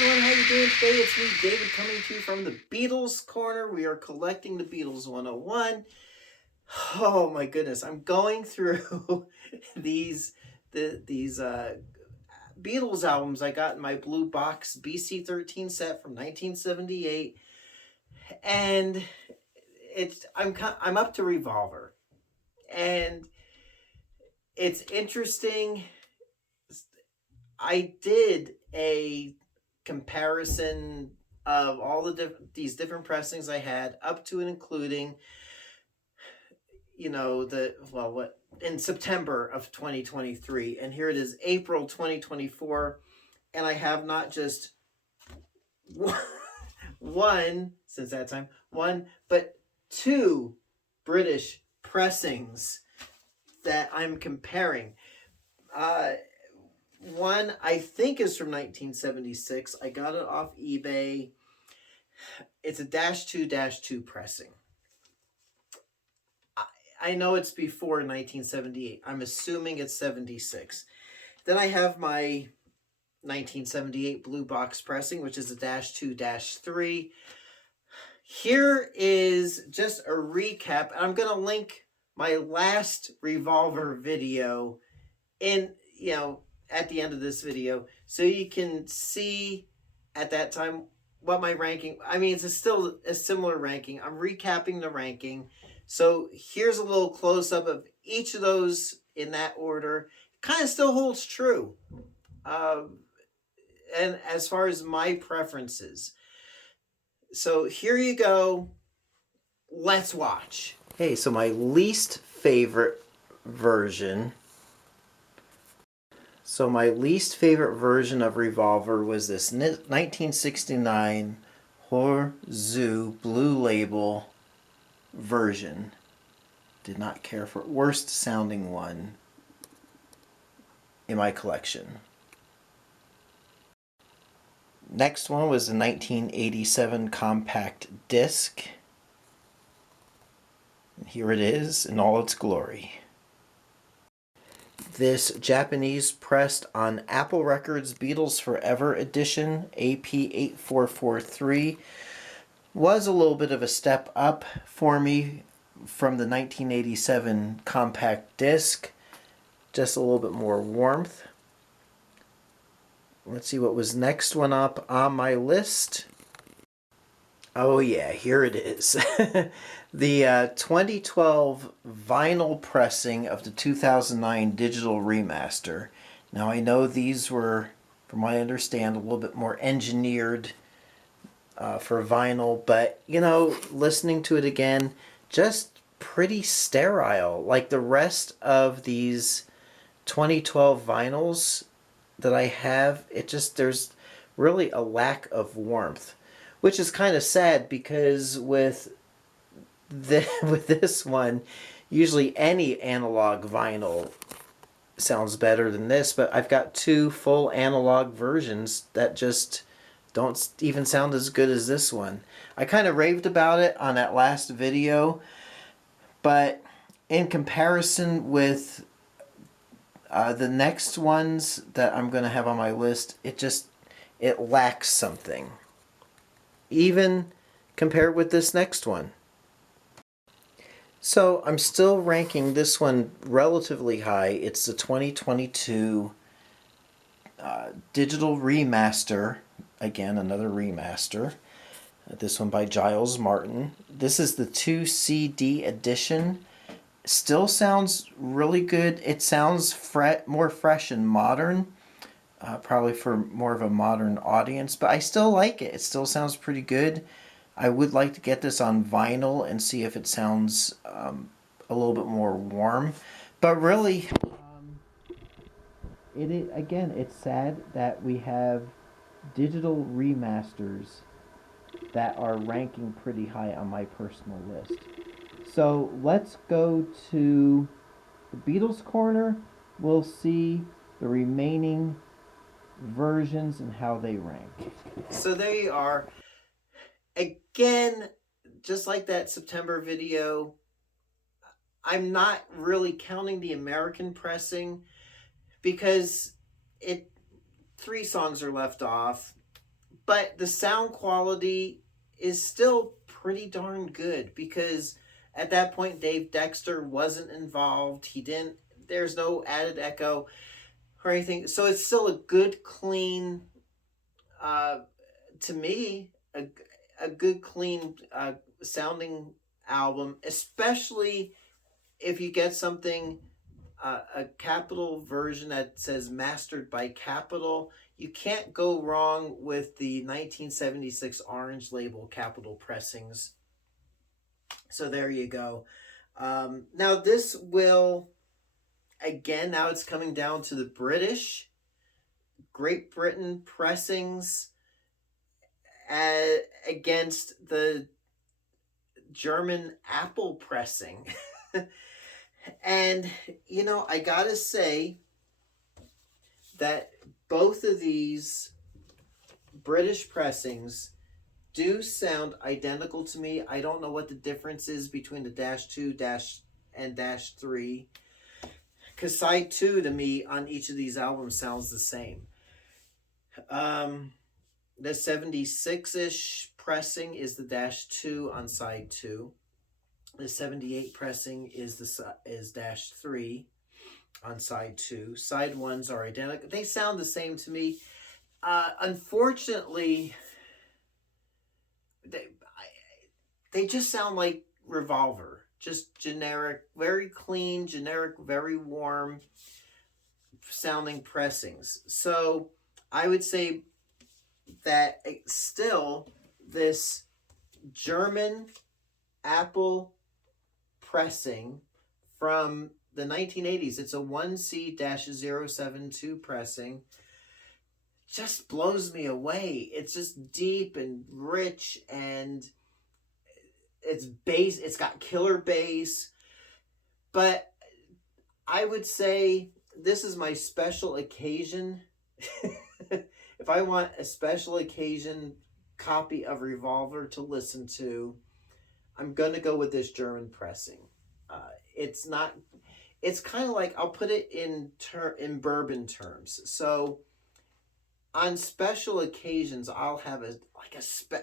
everyone, how you doing today? It's me, David, coming to you from the Beatles corner. We are collecting the Beatles 101. Oh my goodness, I'm going through these Beatles albums I got in my blue box BC13 set from 1978, and I'm up to Revolver, and it's interesting. I did a comparison of all these different pressings I had, up to and including, what in September of 2023, and here it is, April 2024, and I have not just one since that time, but two British pressings that I'm comparing. One I think is from 1976. I got it off eBay. It's a -2 pressing. I know it's before 1978. I'm assuming it's 76. Then I have my 1978 blue box pressing, which is a -2-3. Here is just a recap. I'm going to link my last Revolver video in, at the end of this video, so you can see at that time what my ranking. I mean, it's still a similar ranking. I'm recapping the ranking. So here's a little close-up of each of those in that order. Kind of still holds true. And as far as my preferences. So here you go. Let's watch. Hey, so my least favorite version. So my least favorite version of Revolver was this 1969 Horzu Blue Label version. Did not care for it. Worst sounding one in my collection. Next one was the 1987 compact disc. And here it is in all its glory. This Japanese pressed on Apple Records Beatles Forever edition, AP8443, was a little bit of a step up for me from the 1987 compact disc. Just a little bit more warmth. Let's see what was next one up on my list. Oh yeah, here it is. The 2012 vinyl pressing of the 2009 digital remaster. Now I know these were, from what I understand, a little bit more engineered for vinyl, but listening to it again, just pretty sterile. Like the rest of these 2012 vinyls that I have, there's really a lack of warmth, which is kind of sad, because with this one, usually any analog vinyl sounds better than this, but I've got two full analog versions that just don't even sound as good as this one. I kind of raved about it on that last video, but in comparison with the next ones that I'm going to have on my list, it lacks something. Even compared with this next one. So I'm still ranking this one relatively high. It's the 2022 digital remaster. Again, another remaster. This one by Giles Martin. This is the 2 CD edition. Still sounds really good. It sounds more fresh and modern. Probably for more of a modern audience, but I still like it. It still sounds pretty good. I would like to get this on vinyl and see if it sounds a little bit more warm. But really, again, it's sad that we have digital remasters that are ranking pretty high on my personal list. So let's go to the Beatles corner. We'll see the remaining versions and how they rank. So there you are. Again, just like that September video, I'm not really counting the American pressing because 3 songs are left off, but the sound quality is still pretty darn good, because at that point Dave Dexter wasn't involved. There's no added echo or anything. So it's still a good, clean, to me, a good, clean sounding album, especially if you get something, a Capitol version that says mastered by Capitol. You can't go wrong with the 1976 Orange label Capitol pressings. So there you go. Now this will, again, now it's coming down to the Great Britain pressings against the German Apple pressing. And, you know, I gotta say that both of these British pressings do sound identical to me. I don't know what the difference is between the -2 and -3, because side 2 to me on each of these albums sounds the same. The 76-ish pressing is the -2 on side 2. The 78 pressing is -3 on side 2. Side 1s are identical. They sound the same to me. Unfortunately, they just sound like Revolver. Just generic, very clean, generic, very warm sounding pressings. So I would say that still this German Apple pressing from the 1980s, it's a 1C-072 pressing, just blows me away. It's just deep and rich, and it's bass. It's got killer bass. But I would say this is my special occasion. If I want a special occasion copy of Revolver to listen to, I'm going to go with this German pressing. It's kind of like, I'll put it in bourbon terms. So on special occasions, I'll have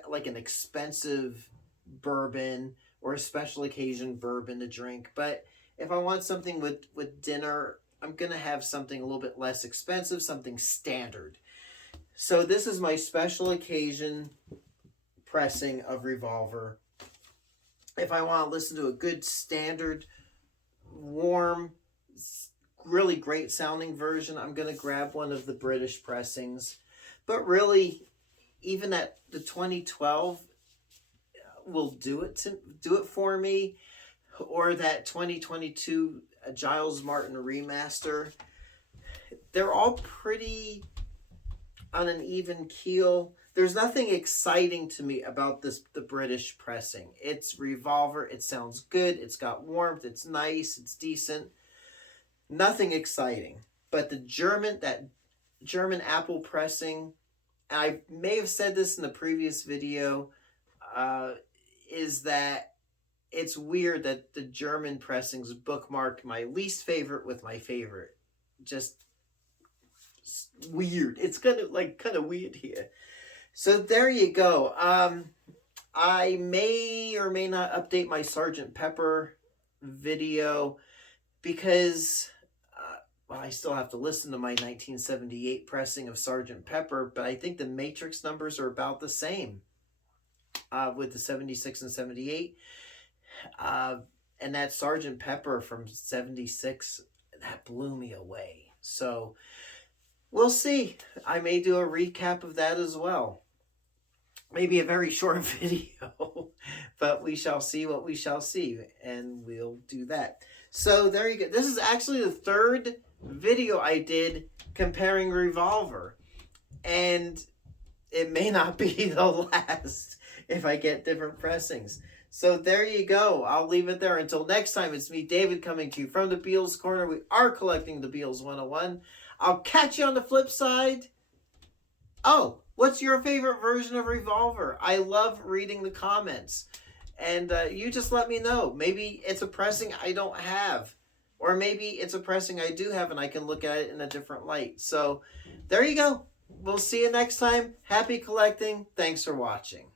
like an expensive bourbon or a special occasion bourbon to drink. But if I want something with dinner, I'm going to have something a little bit less expensive, something standard. So this is my special occasion pressing of Revolver. If I want to listen to a good standard, warm, really great sounding version, I'm going to grab one of the British pressings. But really, even at the 2012 will do it for me, or that 2022 Giles Martin remaster. They're all pretty on an even keel. There's nothing exciting to me about the British pressing. It's Revolver. It sounds good. It's got warmth. It's nice. It's decent. Nothing exciting. But that German Apple pressing, and I may have said this in the previous video, is that it's weird that the German pressings bookmarked my least favorite with my favorite. Just weird. It's kind of weird here. So there you go. I may or may not update my Sgt. Pepper video, because I still have to listen to my 1978 pressing of Sgt. Pepper, but I think the matrix numbers are about the same with the 76 and 78. And that Sgt. Pepper from 76, that blew me away. So we'll see. I may do a recap of that as well. Maybe a very short video, but we shall see what we shall see, and we'll do that. So there you go. This is actually the third video I did comparing Revolver, and it may not be the last if I get different pressings. So there you go. I'll leave it there. Until next time, it's me, David, coming to you from the Beatles Corner. We are collecting the Beatles 101. I'll catch you on the flip side. Oh, what's your favorite version of Revolver? I love reading the comments. And you just let me know. Maybe it's a pressing I don't have. Or maybe it's a pressing I do have and I can look at it in a different light. So there you go. We'll see you next time. Happy collecting. Thanks for watching.